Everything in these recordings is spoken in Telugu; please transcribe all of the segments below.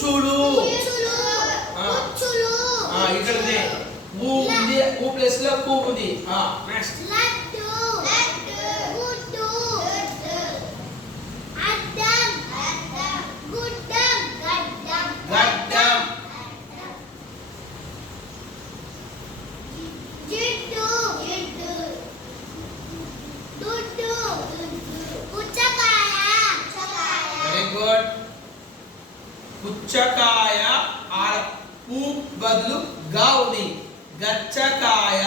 ఉచ్చులు ఇక్కడ ఊ ఉంది, ఊ ప్లేస్ లో కు ఉంది. నెక్స్ట్ గడ్డం, వెరీ గుడ్. పుచ్చకాయ ఆడ పూ బదులు గా ఉంది, గచ్చకాయ.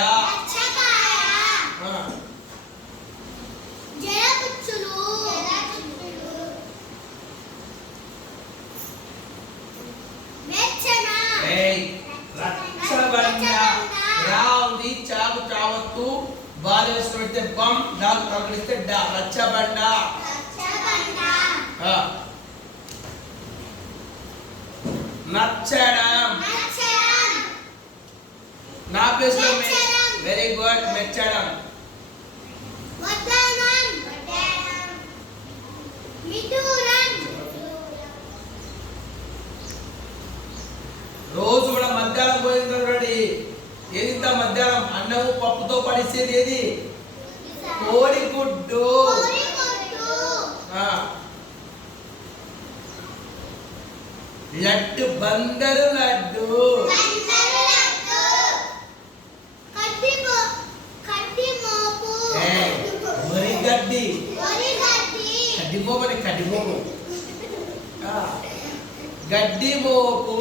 రచ్చబండ రా ఉంది, చాకు చావత్తు బాధ వేసుకు పెడితే బం, డాకు తగిలిస్తే డా, రచ్చబండ. నచ్చడం, నా ప్లేస్ లో వెరీ గుడ్, మెచ్చడం. రోజు కూడా మధ్యాహ్నం పోయింది. ఏది మధ్యాహ్నం అన్నము పప్పుతో పడిసేది ఏది? కోడిగుడ్డు. లడ్డు, బందరు లడ్డు. వరిగడ్డి, కడ్డిమోపు, కడ్డిమోపు, గడ్డి మోపు.